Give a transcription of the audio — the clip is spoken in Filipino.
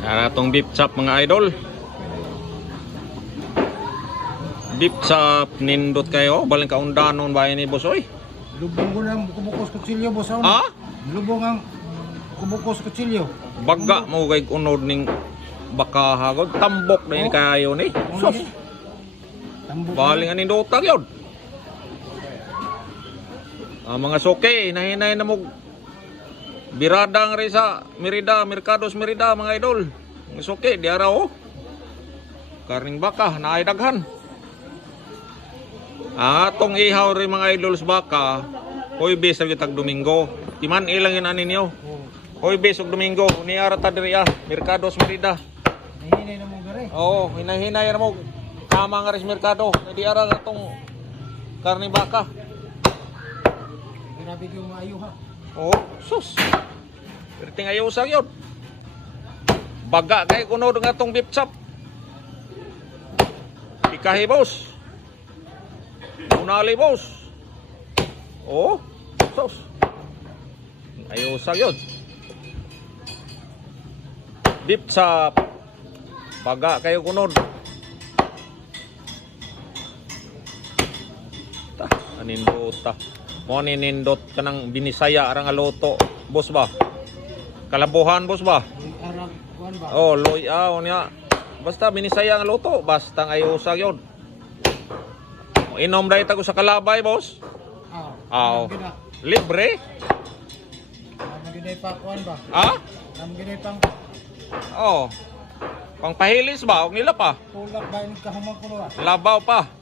Atong beef chop mga idol. Beef chop nindot kayo. Baling kaundanon ba ni boss oy? Lubong ko lang kubukos kutsilyo boss. Ha? Lubong ang kubukos kutsilyo. Baga mo kay unod ning baka hagod tambok na ni kayo ni. Sus. Baling aning dotag yun. Mga soke, nahinay na mo birada nga rin sa Merida, Mercados Merida mga idol. Mga soke, di araw oh. Karning baka, naay daghan. Atong ihaw rin mga idols baka, Huwebes sa tag Domingo. Timan ilang yun anin nyo. Huwebes ug Domingo, niara ta diri Mercados Merida. Nahinay na mo gari. Oo, hinahinay na mo. Tama nga rin sa Mercado. Di ara atong karning baka. Grabe yung maayo ha. Oh, sus. Perting ayaw sa yun. Baga kay kuno nga tong beef chop. Ikahi boss. Unali boss. Oh, sus. Ayaw sa yun. Beef chop. Baga kayo kunod. Ta, anindot ta. Mo nindot kanang binisaya arang aloto, boss ba? Kalabuhan boss ba? Arang kuan ba? Oh, loya niya. Basta binisaya ang aloto, basta ayusa yon. Inom dai tago sa kalabay, boss. Ah. Libre? Naginay pa kuan ba? Ah? Naginay pang Oh. Pangpahilis ba? O nila pa? tulak ba yung kahumang kuno ah? Labaw pa.